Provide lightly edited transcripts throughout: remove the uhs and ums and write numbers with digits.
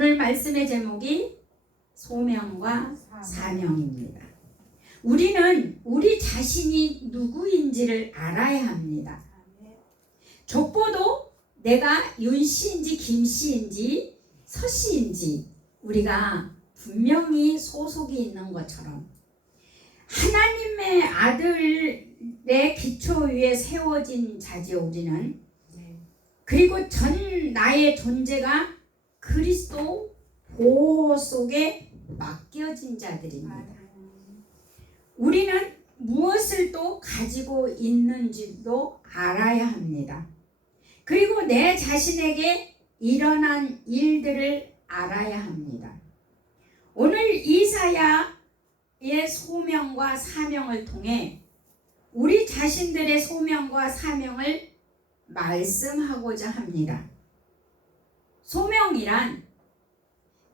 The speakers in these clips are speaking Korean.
오늘 말씀의 제목이 소명과 사명입니다. 우리는 우리 자신이 누구인지를 알아야 합니다. 족보도 내가 윤씨인지 김씨인지 서씨인지 우리가 분명히 소속이 있는 것처럼 하나님의 아들의 기초 위에 세워진 자지요 우리는. 그리고 전 나의 존재가 그리스도 보호 속에 맡겨진 자들입니다. 우리는 무엇을 또 가지고 있는지도 알아야 합니다. 그리고 내 자신에게 일어난 일들을 알아야 합니다. 오늘 이사야의 소명과 사명을 통해 우리 자신들의 소명과 사명을 말씀하고자 합니다. 소명이란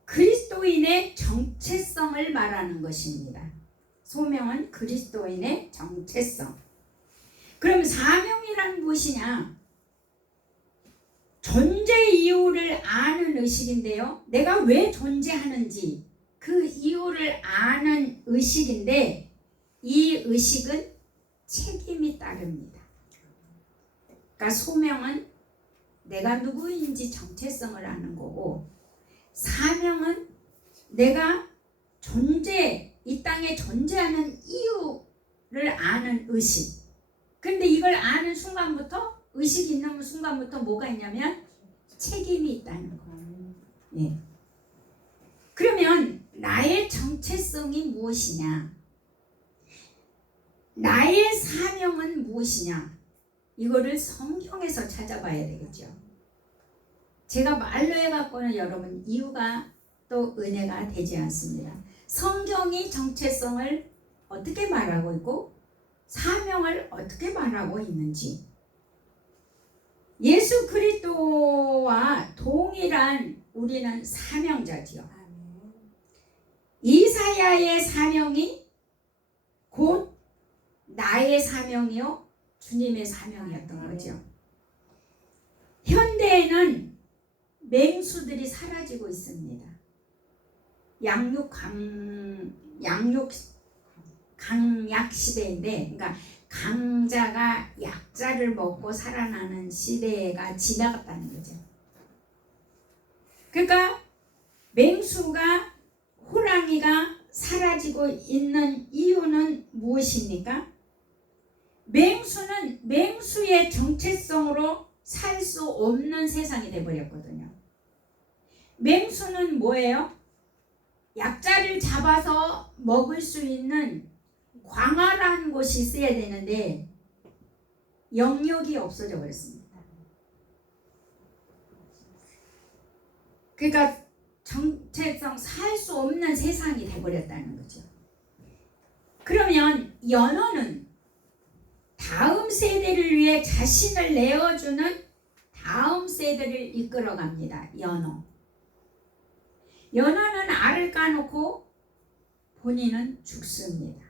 그리스도인의 정체성을 말하는 것입니다. 소명은 그리스도인의 정체성. 그럼 사명이란 무엇이냐? 존재 이유를 아는 의식인데요. 내가 왜 존재하는지 그 이유를 아는 의식인데 이 의식은 책임이 따릅니다. 그러니까 소명은 내가 누구인지 정체성을 아는 거고, 사명은 내가 이 땅에 존재하는 이유를 아는 의식. 근데 이걸 아는 순간부터, 의식이 있는 순간부터 뭐가 있냐면 책임이 있다는 거예요. 예. 그러면 나의 정체성이 무엇이냐? 나의 사명은 무엇이냐? 이거를 성경에서 찾아봐야 되겠죠. 제가 말로 해갖고는 여러분 이유가 또 은혜가 되지 않습니다. 성경이 정체성을 어떻게 말하고 있고 사명을 어떻게 말하고 있는지, 예수 그리스도와 동일한 우리는 사명자지요. 이사야의 사명이 곧 나의 사명이요 주님의 사명이었던 거죠. 현대에는 맹수들이 사라지고 있습니다. 강약 시대인데, 그러니까 강자가 약자를 먹고 살아나는 시대가 지나갔다는 거죠. 그러니까 맹수가, 호랑이가 사라지고 있는 이유는 무엇입니까? 맹수는 맹수의 정체성으로 살 수 없는 세상이 되어버렸거든요. 맹수는 뭐예요? 약자를 잡아서 먹을 수 있는 광활한 곳이 있어야 되는데 영역이 없어져 버렸습니다. 그러니까 정체성, 살 수 없는 세상이 되어버렸다는 거죠. 그러면 연어는 다음 세대를 위해 자신을 내어주는 다음 세대를 이끌어갑니다. 연어는 알을 까놓고 본인은 죽습니다.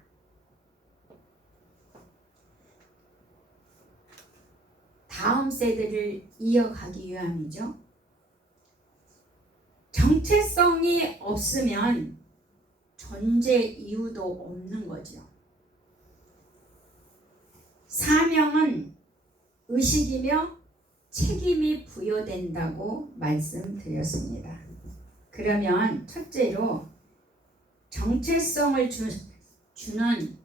다음 세대를 이어가기 위함이죠. 정체성이 없으면 존재 이유도 없는 거죠. 사명은 의식이며 책임이 부여된다고 말씀드렸습니다. 그러면 첫째로 정체성을 주는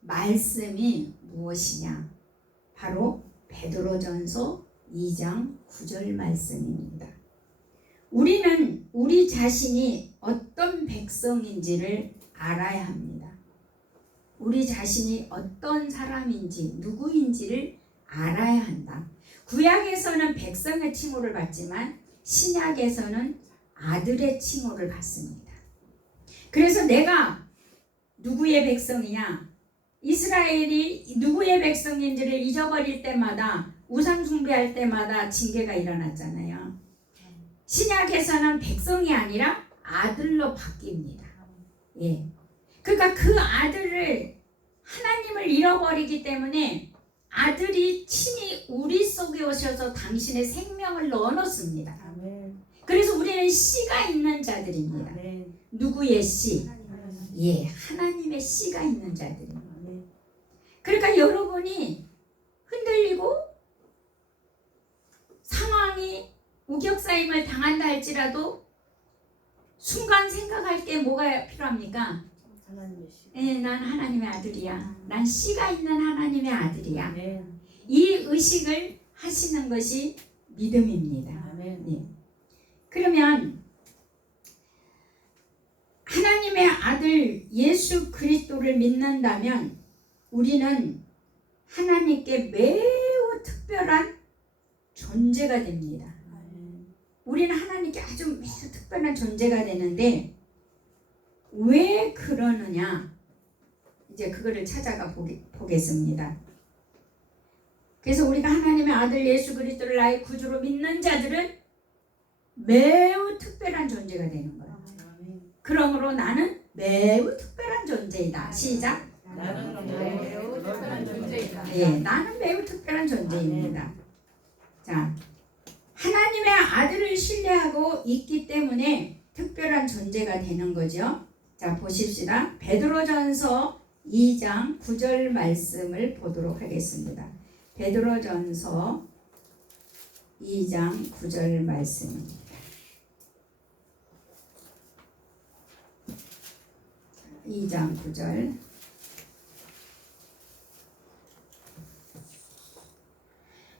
말씀이 무엇이냐? 바로 베드로전서 2장 9절 말씀입니다. 우리는 우리 자신이 어떤 백성인지를 알아야 합니다. 우리 자신이 어떤 사람인지, 누구인지를 알아야 한다. 구약에서는 백성의 칭호를 받지만 신약에서는 아들의 칭호를 받습니다. 그래서 내가 누구의 백성이냐? 이스라엘이 누구의 백성인지를 잊어버릴 때마다, 우상 숭배할 때마다 징계가 일어났잖아요. 신약에서는 백성이 아니라 아들로 바뀝니다. 예. 그러니까 그 아들을, 하나님을 잃어버리기 때문에 아들이 친히 우리 속에 오셔서 당신의 생명을 넣어놓습니다. 그래서 우리는 씨가 있는 자들입니다. 누구의 씨? 예, 하나님의 씨가 있는 자들입니다. 그러니까 여러분이 흔들리고 상황이 우격사임을 당한다 할지라도 순간 생각할 게 뭐가 필요합니까? 네, 난 하나님의 아들이야. 난 씨가 있는 하나님의 아들이야. 이 의식을 하시는 것이 믿음입니다. 네. 그러면 하나님의 아들 예수 그리스도를 믿는다면 우리는 하나님께 매우 특별한 존재가 됩니다. 우리는 하나님께 아주 매우 특별한 존재가 되는데 왜 그러느냐? 이제 그거를 찾아가 보겠습니다. 그래서 우리가 하나님의 아들 예수 그리스도를 나의 구주로 믿는 자들은 매우 특별한 존재가 되는 거예요. 그러므로 나는 매우 특별한 존재이다. 시작. 나는 매우 특별한 존재이다. 예, 나는 매우 특별한 존재입니다. 자, 하나님의 아들을 신뢰하고 있기 때문에 특별한 존재가 되는 거죠. 자, 보십시다. 베드로전서 2장 9절 말씀을 보도록 하겠습니다. 베드로전서 2장 9절 말씀입니다. 2장 9절.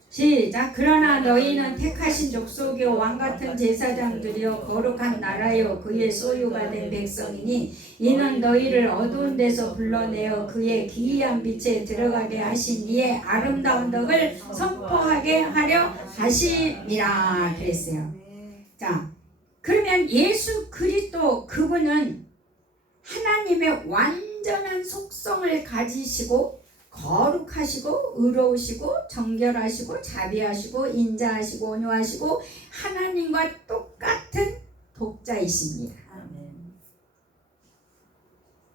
시작. 그러나 너희는 택하신 족속이요 왕같은 제사장들이요 거룩한 나라요 그의 소유가 된 백성이니 이는 너희를 어두운 데서 불러내어 그의 기이한 빛에 들어가게 하신 이의 아름다운 덕을 선포하게 하려 하심이라 그랬어요. 자, 그러면 예수 그리스도 그분은 하나님의 완전한 속성을 가지시고 거룩하시고 의로우시고 정결하시고 자비하시고 인자하시고 온유하시고 하나님과 똑같은 독자이십니다.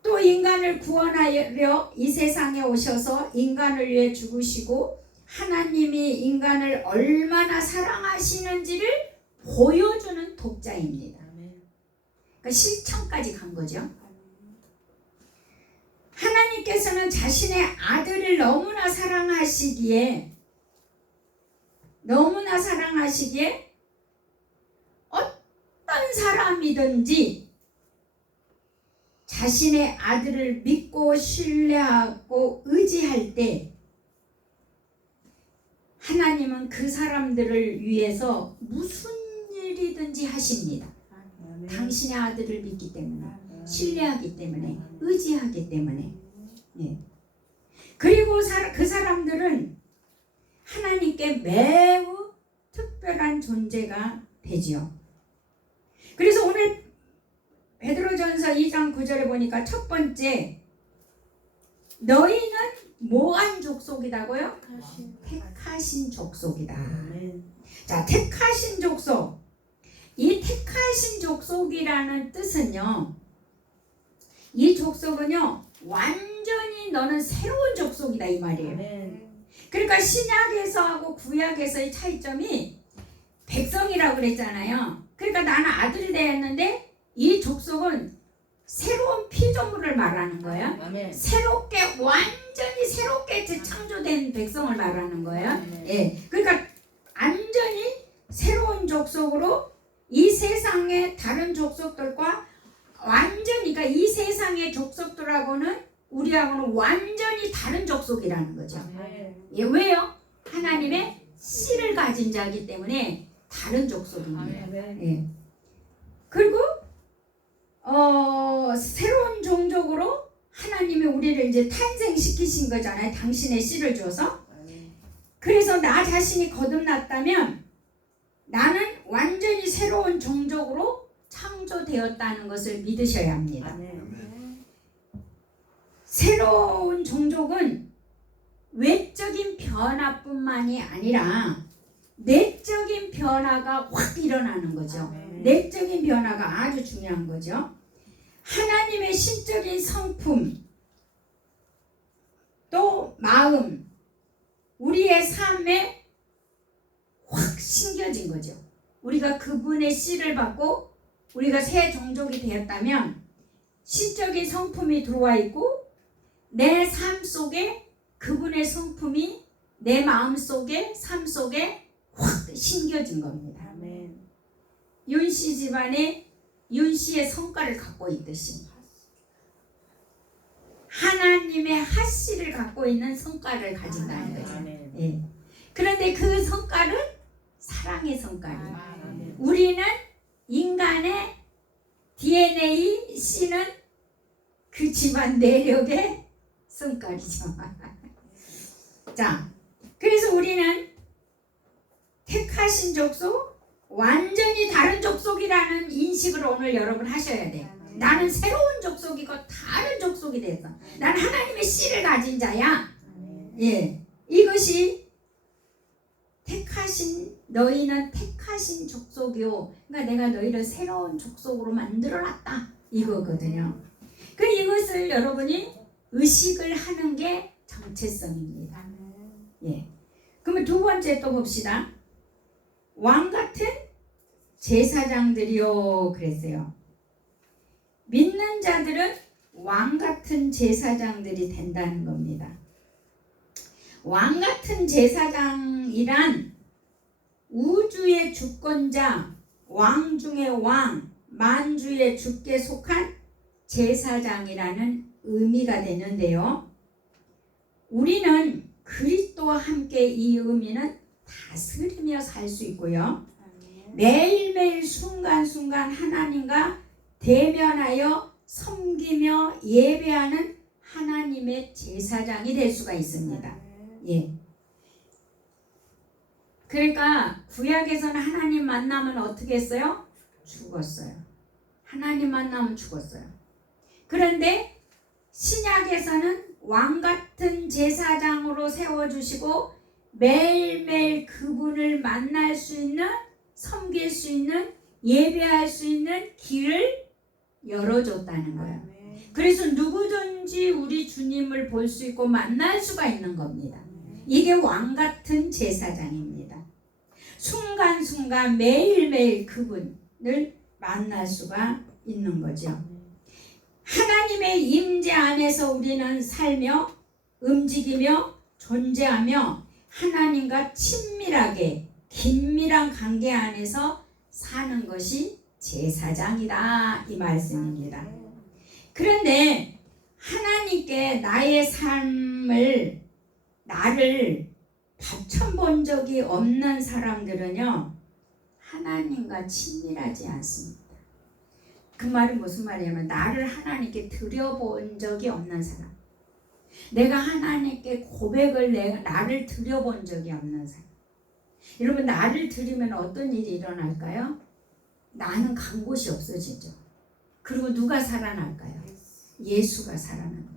또 인간을 구원하려 이 세상에 오셔서 인간을 위해 죽으시고 하나님이 인간을 얼마나 사랑하시는지를 보여주는 독자입니다. 그러니까 실천까지 간 거죠. 하나님께서는 자신의 아들을 너무나 사랑하시기에 어떤 사람이든지 자신의 아들을 믿고 신뢰하고 의지할 때 하나님은 그 사람들을 위해서 무슨 일이든지 하십니다. 당신의 아들을 믿기 때문에, 신뢰하기 때문에, 의지하기 때문에. 예. 그리고 그 사람들은 하나님께 매우 특별한 존재가 되지요. 그래서 오늘 베드로전서 2장 9절에 보니까 첫 번째, 너희는 뭐한 족속이라고요? 택하신 족속이다. 자, 택하신 족속. 이 택하신 족속이라는 뜻은요, 이 족속은요 완전히 너는 새로운 족속이다 이 말이에요. 그러니까 신약에서하고 구약에서의 차이점이 백성이라고 그랬잖아요. 그러니까 나는 아들이 되었는데 이 족속은 새로운 피조물을 말하는 거예요. 새롭게 완전히 새롭게 재창조된 백성을 말하는 거예요. 예, 그러니까 완전히 새로운 족속으로 이 세상의 다른 족속들과 완전히, 그러니까 이 세상의 족속들하고는 우리하고는 완전히 다른 족속이라는 거죠. 예, 왜요? 하나님의 씨를 가진 자이기 때문에 다른 족속입니다. 예. 그리고 새로운 종족으로 하나님이 우리를 이제 탄생시키신 거잖아요. 당신의 씨를 줘서. 그래서 나 자신이 거듭났다면 나는 완전히 새로운 종족으로 창조되었다는 것을 믿으셔야 합니다. 새로운 종족은 외적인 변화뿐만이 아니라 내적인 변화가 확 일어나는 거죠. 내적인 변화가 아주 중요한 거죠. 하나님의 신적인 성품, 또 마음, 우리의 삶에 확 심겨진 거죠. 우리가 그분의 씨를 받고 우리가 새 종족이 되었다면 신적인 성품이 들어와 있고 내 삶 속에 그분의 성품이 내 마음 속에 삶 속에 확 심겨진 겁니다. 아멘. 윤씨 집안에 윤씨의 성과를 갖고 있듯이 하나님의 핫씨를 갖고 있는 성과를 가진다는 거죠. 아멘. 예. 그런데 그 성과는 사랑의 성과예요. 아멘. 우리는 인간의 DNA 씨는 그 집안 내력의 성깔이죠. 자, 그래서 우리는 택하신 족속, 완전히 다른 족속이라는 인식을 오늘 여러분 하셔야 돼요. 나는 새로운 족속이고 다른 족속이 됐어. 난 하나님의 씨를 가진 자야. 예, 이것이 택하신 너희는 택하신 족속이요. 그러니까 내가 너희를 새로운 족속으로 만들어놨다 이거거든요. 그 이것을 여러분이 의식을 하는 게 정체성입니다. 예. 그러면 두 번째 또 봅시다. 왕 같은 제사장들이요 그랬어요. 믿는 자들은 왕 같은 제사장들이 된다는 겁니다. 왕 같은 제사장이란 우주의 주권자, 왕 중의 왕, 만주의 주께 속한 제사장이라는 의미가 되는데요. 우리는 그리스도와 함께 이 의미는 다스리며 살 수 있고요. 매일매일 순간순간 하나님과 대면하여 섬기며 예배하는 하나님의 제사장이 될 수가 있습니다. 예. 그러니까 구약에서는 하나님 만나면 어떻게 했어요? 죽었어요. 하나님 만나면 죽었어요. 그런데 신약에서는 왕 같은 제사장으로 세워주시고 매일매일 그분을 만날 수 있는, 섬길 수 있는, 예배할 수 있는 길을 열어줬다는 거예요. 그래서 누구든지 우리 주님을 볼 수 있고 만날 수가 있는 겁니다. 이게 왕 같은 제사장입니다. 순간순간 매일매일 그분을 만날 수가 있는 거죠. 하나님의 임재 안에서 우리는 살며 움직이며 존재하며 하나님과 친밀하게 긴밀한 관계 안에서 사는 것이 제사장이다 이 말씀입니다. 그런데 하나님께 나의 삶을 나를 바쳐본 적이 없는 사람들은요 하나님과 친밀하지 않습니다. 그 말은 무슨 말이냐면 나를 하나님께 드려본 적이 없는 사람, 내가 하나님께 고백을 나를 드려본 적이 없는 사람. 여러분 나를 드리면 어떤 일이 일어날까요? 나는 간 곳이 없어지죠. 그리고 누가 살아날까요? 예수가 살아납니다.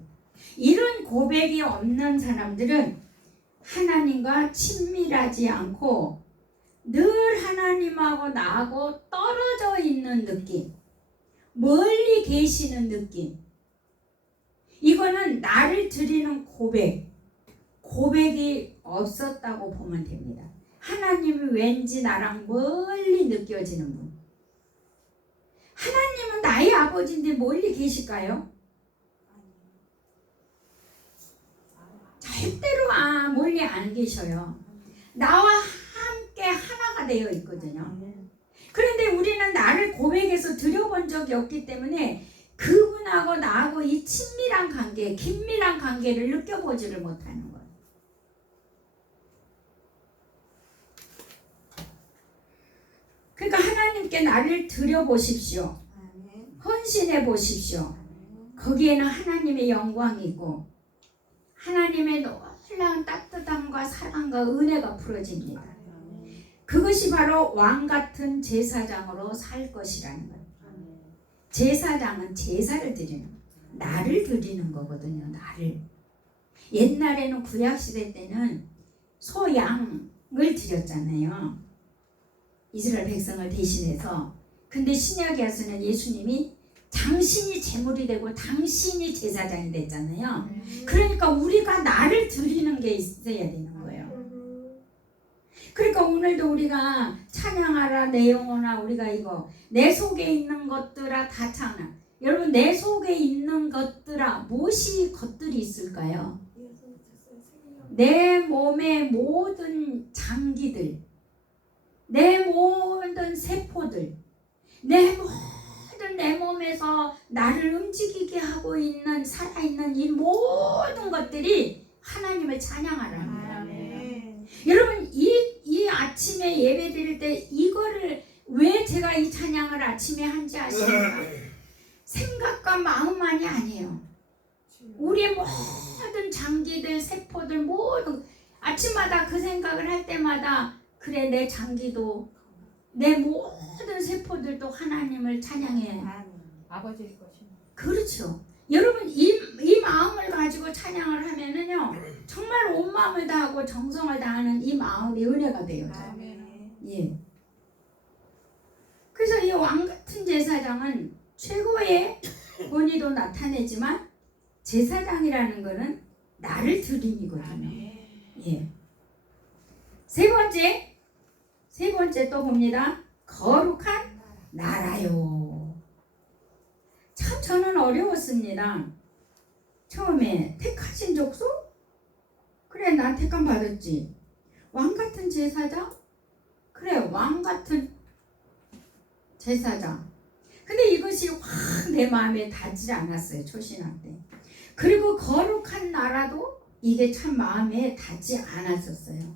이런 고백이 없는 사람들은 하나님과 친밀하지 않고 늘 하나님하고 나하고 떨어져 있는 느낌, 멀리 계시는 느낌. 이거는 나를 드리는 고백이 없었다고 보면 됩니다. 하나님이 왠지 나랑 멀리 느껴지는 분. 하나님은 나의 아버지인데 멀리 계실까요? 절대로 멀리 안 계셔요. 나와 함께 하나가 되어 있거든요. 그런데 우리는 나를 고백해서 드려본 적이 없기 때문에 그분하고 나하고 이 친밀한 관계, 긴밀한 관계를 느껴보지를 못하는 거예요. 그러니까 하나님께 나를 드려보십시오. 헌신해 보십시오. 거기에는 하나님의 영광이 있고 하나님의 놀라운 따뜻함과 사랑과 은혜가 풀어집니다. 그것이 바로 왕 같은 제사장으로 살 것이라는 거예요. 제사장은 제사를 드리는, 나를 드리는 거거든요. 나를. 옛날에는 구약시대 때는 소양을 드렸잖아요. 이스라엘 백성을 대신해서. 근데 신약에서는 예수님이 당신이 제물이 되고 당신이 제사장이 됐잖아요. 그러니까 우리가 나를 드리는 게 있어야 되는 거예요. 그러니까 오늘도 우리가 찬양하라 내 영혼아, 우리가 이거 내 속에 있는 것들아 다 찬양. 여러분, 내 속에 있는 것들아, 무엇이 것들이 있을까요? 내 몸의 모든 장기들, 내 모든 세포들, 내 몸에서 나를 움직이게 하고 있는 살아있는 이 모든 것들이 하나님을 찬양하라는 거예요. 여러분, 이 아침에 예배 드릴 때 이거를 왜 제가 이 찬양을 아침에 한지 아십니까? 생각과 마음만이 아니에요. 우리의 모든 장기들, 세포들 모두 아침마다 그 생각을 할 때마다 그래, 내 장기도 내 모든 세포들도 하나님을 찬양해. 아버지의 것입니다. 그렇죠. 여러분, 이 마음을 가지고 찬양을 하면은요, 정말 온 마음을 다하고 정성을 다하는 이 마음이 은혜가 돼요. 예. 그래서 이 왕 같은 제사장은 최고의 권위도 나타내지만 제사장이라는 거는 나를 드림이거든요. 예. 세 번째 또 봅니다. 거룩한 나라요. 참 저는 어려웠습니다. 처음에 택하신 족속? 그래, 난 택함 받았지. 왕 같은 제사장? 그래, 왕 같은 제사장. 근데 이것이 확 내 마음에 닿지 않았어요. 초신학 때. 그리고 거룩한 나라도 이게 참 마음에 닿지 않았었어요.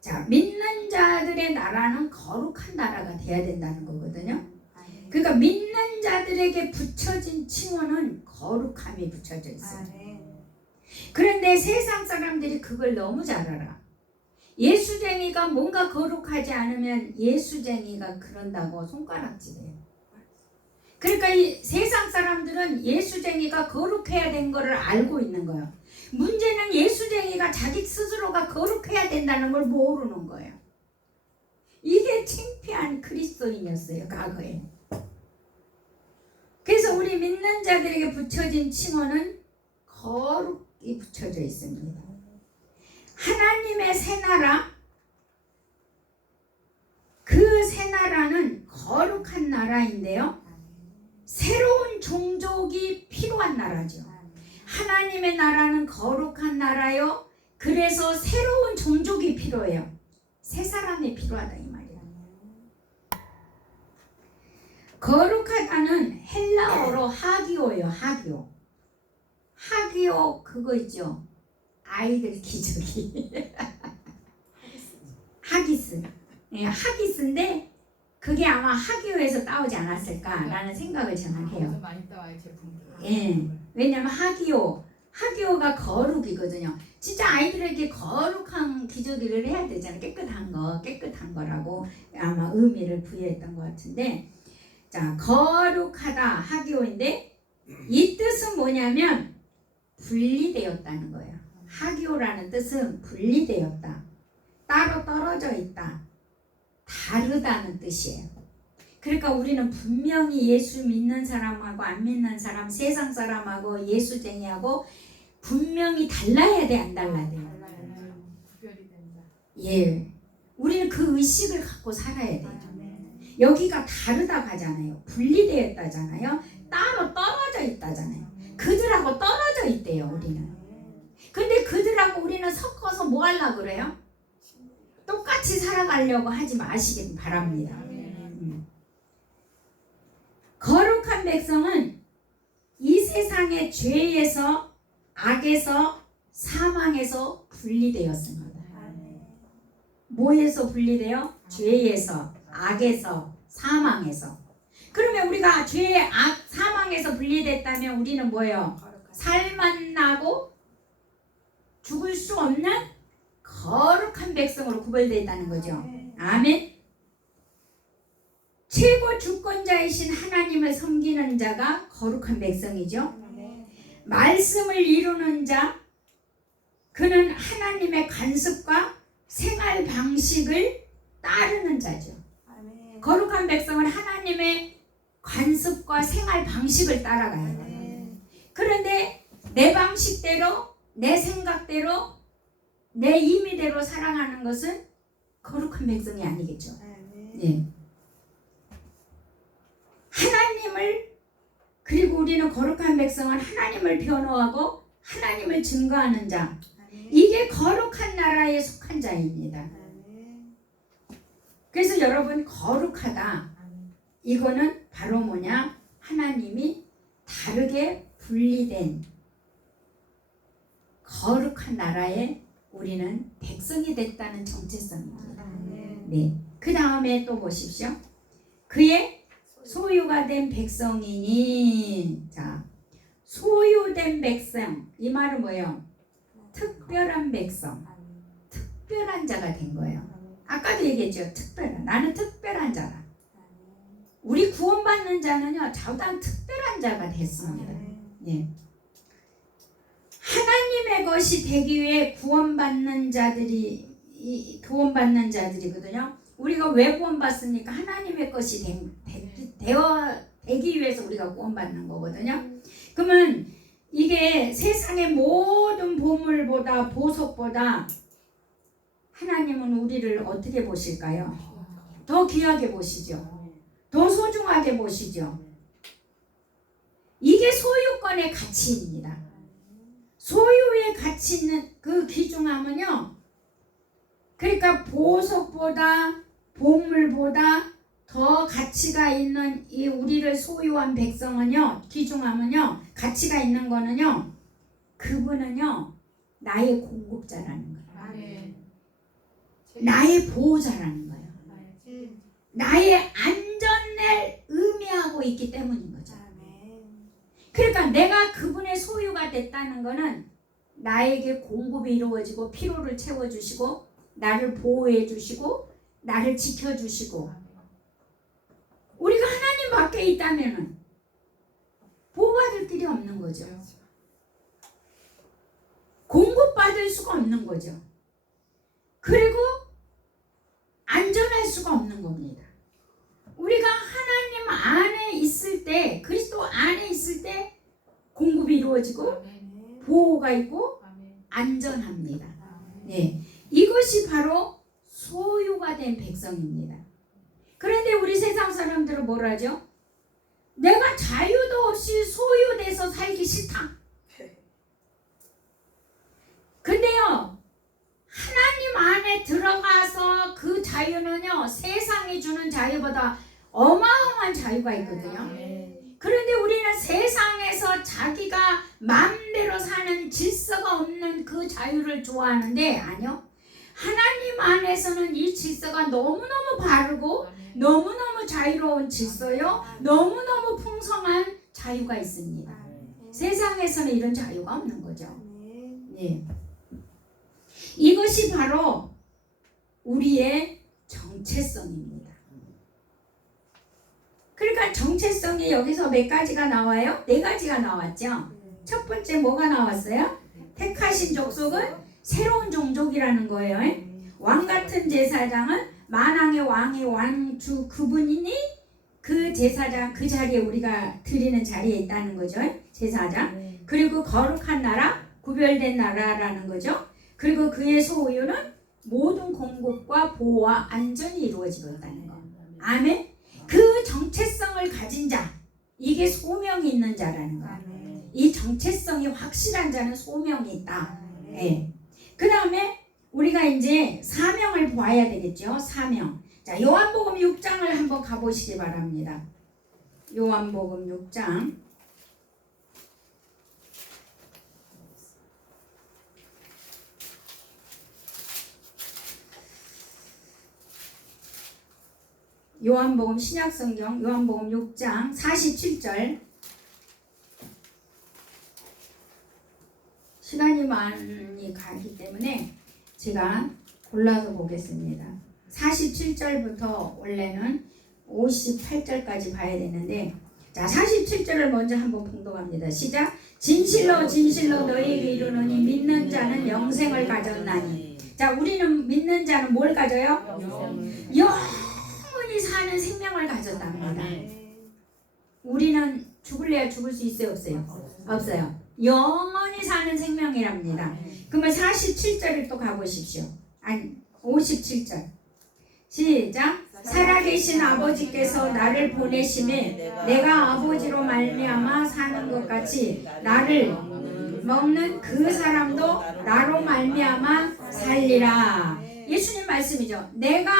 자, 믿는 자들의 나라는 거룩한 나라가 돼야 된다는 거거든요. 그러니까 믿는 자들에게 붙여진 칭호는 거룩함이 붙여져 있어요. 그런데 세상 사람들이 그걸 너무 잘 알아. 예수쟁이가 뭔가 거룩하지 않으면 예수쟁이가 그런다고 손가락질해요. 그러니까 이 세상 사람들은 예수쟁이가 거룩해야 된 거를 알고 있는 거예요. 문제는 예수쟁이가 자기 스스로가 거룩해야 된다는 걸 모르는 거예요. 이게 창피한 그리스도인이었어요, 과거에. 그래서 우리 믿는 자들에게 붙여진 칭호는 거룩이 붙여져 있습니다. 하나님의 새 나라, 그 새 나라는 거룩한 나라인데요, 새로운 종족이 필요한 나라죠. 하나님의 나라는 거룩한 나라요. 그래서 새로운 종족이 필요해요. 새 사람이 필요하다 이 말이야. 거룩하다는 헬라어로 하기오예요. 하기오 그거 있죠. 아이들 기저귀. 하기스. 예, 하기스인데 그게 아마 하기오에서 따오지 않았을까라는 생각을 저는 해요. 많이 따와요, 제품들. 예. 왜냐면 하기오가 거룩이거든요. 진짜 아이들에게 거룩한 기저귀를 해야 되잖아요. 깨끗한 거라고 아마 의미를 부여했던 것 같은데, 자, 거룩하다 하기오인데 이 뜻은 뭐냐면 분리되었다는 거예요. 하기오라는 뜻은 분리되었다, 따로 떨어져 있다, 다르다는 뜻이에요. 그러니까 우리는 분명히 예수 믿는 사람하고 안 믿는 사람, 세상 사람하고 예수쟁이하고 분명히 달라야 돼, 안 달라야 돼요? 구별이 된다. 예, 우리는 그 의식을 갖고 살아야 돼요. 여기가 다르다 하잖아요. 분리되었다잖아요. 따로 떨어져 있다잖아요. 그들하고 떨어져 있대요, 우리는. 근데 그들하고 우리는 섞어서 뭐 하려고 그래요? 똑같이 살아가려고 하지 마시길 바랍니다. 거룩한 백성은 이 세상의 죄에서, 악에서, 사망에서 분리되었습니다. 뭐에서 분리돼요? 죄에서, 악에서, 사망에서. 그러면 우리가 죄, 악, 사망에서 분리됐다면 우리는 뭐예요? 살만 나고 죽을 수 없는 거룩한 백성으로 구별되어 있다는 거죠. 아멘. 최고 주권자이신 하나님을 섬기는 자가 거룩한 백성이죠. 말씀을 이루는 자, 그는 하나님의 관습과 생활 방식을 따르는 자죠. 거룩한 백성은 하나님의 관습과 생활 방식을 따라가는 거예요. 그런데 내 방식대로, 내 생각대로, 내 임의대로 살아가는 것은 거룩한 백성이 아니겠죠. 아멘. 예. 하나님을 그리고 우리는 거룩한 백성은 하나님을 변호하고 하나님을 증거하는 자. 아멘. 이게 거룩한 나라에 속한 자입니다. 아멘. 그래서 여러분 거룩하다. 아멘. 이거는 바로 뭐냐? 하나님이 다르게 분리된 거룩한 나라에 우리는 백성이 됐다는 정체성입니다. 아멘. 네. 그 다음에 또 보십시오. 그의 소유가 된 백성이니, 자, 소유된 백성. 이 말은 뭐예요? 특별한 백성, 아멘. 특별한 자가 된 거예요. 아멘. 아까도 얘기했죠. 특별한. 나는 특별한 자다. 아멘. 우리 구원받는 자는요, 자우단 특별한 자가 됐습니다. 아멘. 예. 하나님의 것이 되기 위해 구원받는 자들이거든요. 우리가 왜 구원받습니까? 하나님의 것이 되기 위해서 우리가 구원받는 거거든요. 그러면 이게 세상의 모든 보물보다 보석보다 하나님은 우리를 어떻게 보실까요? 더 귀하게 보시죠. 더 소중하게 보시죠. 이게 소유권의 가치입니다. 소유의 가치 있는 그 귀중함은요. 그러니까 보석보다 보물보다 더 가치가 있는 이 우리를 소유한 백성은요. 귀중함은요. 가치가 있는 거는요. 그분은요. 나의 공급자라는 거예요. 아멘. 나의 보호자라는 거예요. 음. 나의 안전을 의미하고 있기 때문인 거죠. 아멘. 그러니까 내가 그분의 소유가 됐다는 거는 나에게 공급이 이루어지고 피로를 채워주시고 나를 보호해 주시고 나를 지켜주시고 우리가 하나님 밖에 있다면 보호받을 길이 없는 거죠. 공급받을 수가 없는 거죠. 그리고 안전할 수가 없는 겁니다. 우리가 하나님 안에 있을 때, 그리스도 안에 있을 때 공급이 이루어지고 아멘. 보호가 있고 아멘. 안전합니다. 아멘. 네, 이것이 바로 소유가 된 백성입니다. 그런데 우리 세상 사람들은 뭘 하죠? 내가 자유도 없이 소유돼서 살기 싫다. 근데요, 하나님 안에 들어가서 그 자유는요, 세상이 주는 자유보다 어마어마한 자유가 있거든요. 아멘. 그런데 우리는 세상에서 자기가 마음대로 사는 질서가 없는 그 자유를 좋아하는데 아니요. 하나님 안에서는 이 질서가 너무너무 바르고 아멘. 너무너무 자유로운 질서요. 너무너무 풍성한 자유가 있습니다. 아멘. 세상에서는 이런 자유가 없는 거죠. 아멘. 예. 이것이 바로 우리의 정체성입니다. 그러니까 정체성이 여기서 몇 가지가 나와요? 네 가지가 나왔죠. 첫 번째 뭐가 나왔어요? 택하신 족속은 새로운 종족이라는 거예요. 왕 같은 제사장은 만왕의 왕의 왕주 그분이니 그 제사장 그 자리에 우리가 드리는 자리에 있다는 거죠. 제사장. 그리고 거룩한 나라, 구별된 나라라는 거죠. 그리고 그의 소유는 모든 공급과 보호와 안전이 이루어지고 있다는 거. 아멘. 그 정체성을 가진 자, 이게 소명이 있는 자라는 거. 아멘. 이 정체성이 확실한 자는 소명이 있다. 아멘. 네. 그 다음에 우리가 이제 사명을 봐야 되겠죠. 사명. 자, 요한복음 6장을 한번 가보시기 바랍니다. 요한복음 6장. 요한복음 신약성경 요한복음 6장 47절. 시간이 많이 가기 때문에 제가 골라서 보겠습니다. 47절부터 원래는 58절까지 봐야 되는데, 자 47절을 먼저 한번 봉독합니다. 시작. 진실로 진실로 너희에게 이르노니 믿는 자는 영생을 가졌나니. 자, 우리는 믿는 자는 뭘 가져요? 영원히 사는 생명을 가졌답니다. 우리는 죽을래야 죽을 수 있어요, 없어요? 없어요. 영원히 사는 생명이랍니다. 그러면 47절을 또 가보십시오. 아니 57절. 시작. 살아계신 아버지께서 나를 보내심에 내가 아버지로 말미암아 사는 것 같이 나를 먹는 그 사람도 나로 말미암아 살리라. 예수님 말씀이죠. 내가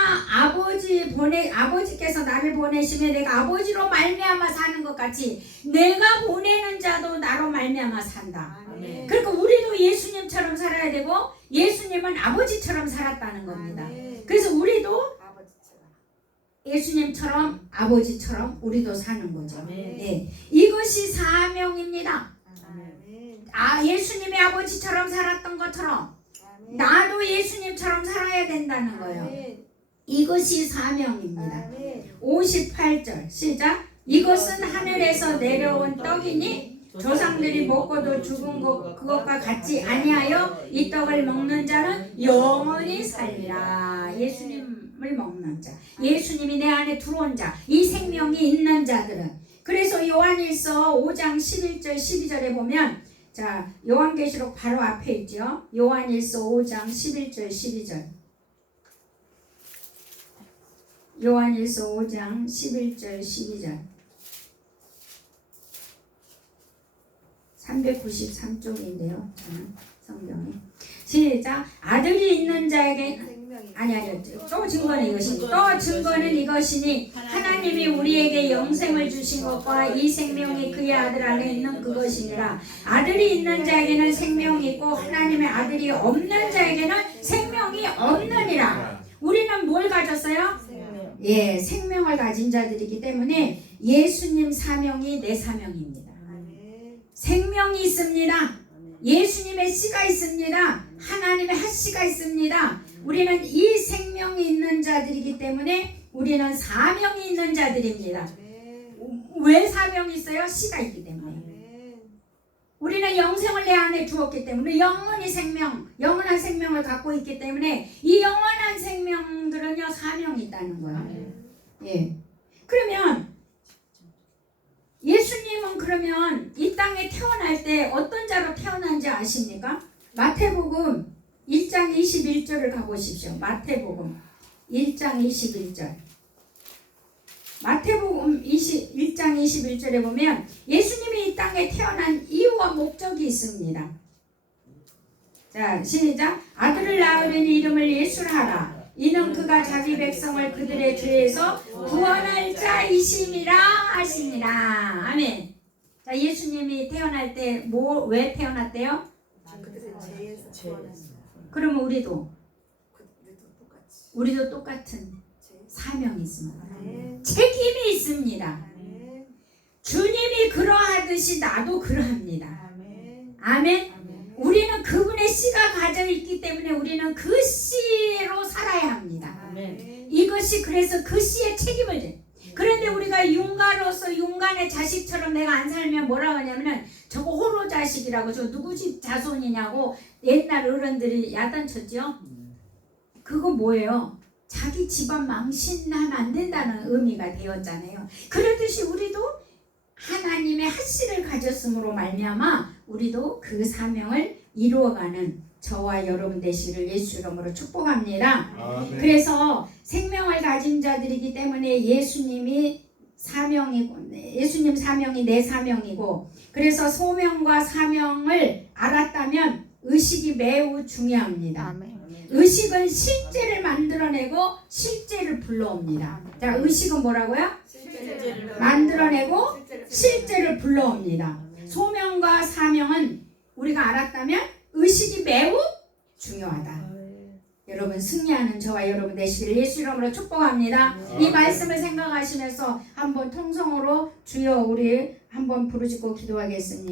아버지께서 나를 보내시면 내가 아버지로 말미암아 사는 것 같이 내가 보내는 자도 나로 말미암아 산다. 아멘. 그러니까 우리도 예수님처럼 살아야 되고 예수님은 아버지처럼 살았다는 겁니다. 아멘. 그래서 우리도 아버지처럼. 예수님처럼 아버지처럼 우리도 사는 거죠. 아멘. 네. 이것이 사명입니다. 아멘. 예수님의 아버지처럼 살았던 것처럼 아멘. 나도 예수님처럼 살아야 된다는 거예요. 아멘. 이것이 사명입니다. 아멘. 58절 시작. 이것은 하늘에서 내려온 떡이니 조상들이 먹고도 죽은 그것과 같지 아니하여 이 떡을 먹는 자는 영원히 살리라. 예수님을 먹는 자, 예수님이 내 안에 들어온 자, 이 생명이 있는 자들은. 그래서 요한일서 5장 11절 12절에 보면 자, 요한계시록 바로 앞에 있죠. 요한일서 5장 11절 12절. 요한일서 5장 11절 12절. 393쪽인데요. 저는 성경이. 시작. 아들이 있는 자에게 생명이 아니요. 또 증거는 이것이니 또 증거는 이것이니 하나님이 우리에게 영생을 주신 것과 이 생명이 그의 아들 안에 있는 그것이니라. 아들이 있는 자에게는 생명이 있고 하나님의 아들이 없는 자에게는 생명이 없느니라. 우리는 뭘 가졌어요? 생명. 예, 생명을 가진 자들이기 때문에 예수님 사명이 내 사명입니다. 아멘. 생명이 있습니다. 예수님의 씨가 있습니다. 하나님의 핫씨가 있습니다. 우리는 이 생명이 있는 자들이기 때문에 우리는 사명이 있는 자들입니다. 아멘. 왜 사명이 있어요? 씨가 있기 때문에. 아멘. 우리는 영생을 내 안에 주었기 때문에 영원히 영원한 생명을 갖고 있기 때문에 이 영원한 생명들은요 사명이 있다는 거예요. 예. 그러면 예수님은 그러면 이 땅에 태어날 때 어떤 자로 태어난지 아십니까? 마태복음 1장 21절을 가보십시오. 마태복음 1장 21절. 마태복음 1장 21절에 보면 예수님이 이 땅에 태어난 이유와 목적이 있습니다. 자, 시작. 아들을 낳으려니 이름을 예수라 하라. 이는 그가 자기 백성을 그들의 죄에서 구원할 자이심이라 하시니라. 아멘. 자, 예수님이 태어날 때 왜 태어났대요? 그들의 죄에서 구원하시라. 그러면 우리도 우리도 똑같이 똑같은 죄. 사명이 있습니다. 아멘. 책임이 있습니다. 아멘. 주님이 그러하듯이 나도 그러합니다. 아멘. 아멘. 아멘. 우리는 그분의 씨가 가져 있기 때문에 우리는 그 씨로 살아야 합니다. 아멘. 이것이 그래서 그 씨의 책임을 져. 그런데 우리가 윤가로서 윤간의 자식처럼 내가 안 살면 뭐라고 하냐면은 저거 호로 자식이라고 저 누구 집 자손이냐고 옛날 어른들이 야단쳤죠. 그거 뭐예요? 자기 집안 망신하면 안 된다는 의미가 되었잖아요. 그렇듯이 우리도 하나님의 핫씨를 가졌음으로 말미암아 우리도 그 사명을 이루어가는 저와 여러분 되시기를 예수 이름으로 축복합니다. 아멘. 그래서 생명을 가진 자들이기 때문에 예수님 사명이 내 사명이고, 그래서 소명과 사명을 알았다면 의식이 매우 중요합니다. 의식은 실제를 만들어내고 실제를 불러옵니다. 자, 의식은 뭐라고요? 만들어내고 실제를 불러옵니다. 소명과 사명은 우리가 알았다면 의식이 매우 중요하다. 여러분 승리하는 저와 여러분 되시기를 예수 이름으로 축복합니다. 이 말씀을 생각하시면서 한번 통성으로 주여 우리 한번 부르짖고 기도하겠습니다.